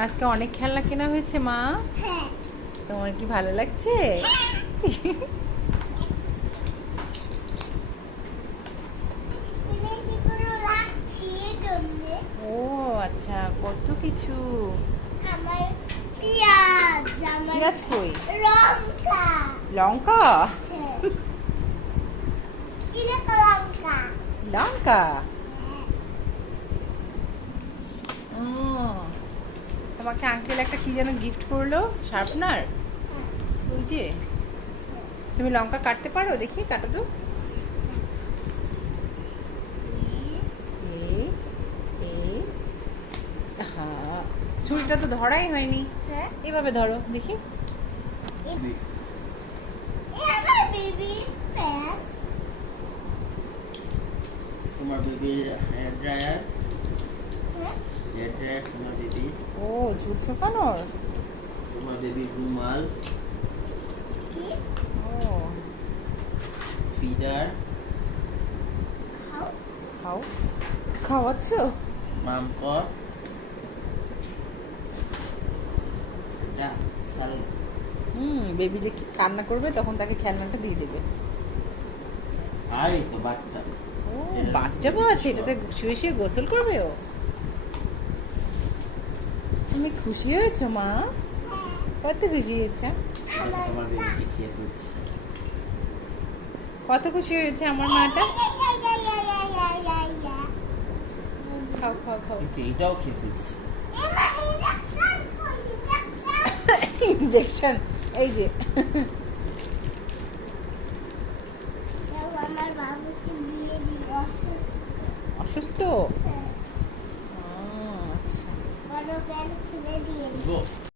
তোমার আজকে অনেক খেলনা কেনা হয়েছে মা? হ্যাঁ। তোমার কি ভালো লাগছে? ও আচ্ছা কত কিছু? আমার পেঁয়াজ কই? লঙ্কা? লঙ্কা হ্যাঁ কীরকম লঙ্কা লঙ্কা হ্যাঁ। ও তোমাকে আঙ্কেল একটা কি যেন গিফট করল? শার্পনার? হ্যাঁ। ওই যে। তুমি লঙ্কা কাটতে পারো? দেখি কাটো তো। ছুরিটা তো ধরাই হয়নি। হ্যাঁ। এভাবে ধরো দেখি। তোমার বেবির হেয়ার ড্রায়ার তোমার বেবি ও ঝুট শুকানোর তোমার বেবির রুমাল কি? ও। ফিডার খাও। খাও। খাওয়াচ্ছ? মামকর এটা তাহলে। হুম বেবি যে কান্না করবে তখন তাকে খেলনাটা দিয়ে দেবে। আর এই তো বাচ্চা। ও বাচ্চাও আছে এটাতে শুয়ে শুয়ে গোসল করবে ও? তুমি খুশি হয়েছো মা? কত খুশি হয়েছে? কত খুশি হয়েছে আমার মাটা? খাও খাও খাও। এটাও খেয়ে ফেলতেছে ইঞ্জেকশন এই যে। অসুস্থ? অসুস্থ হ্যাঁ, ও, আচ্ছা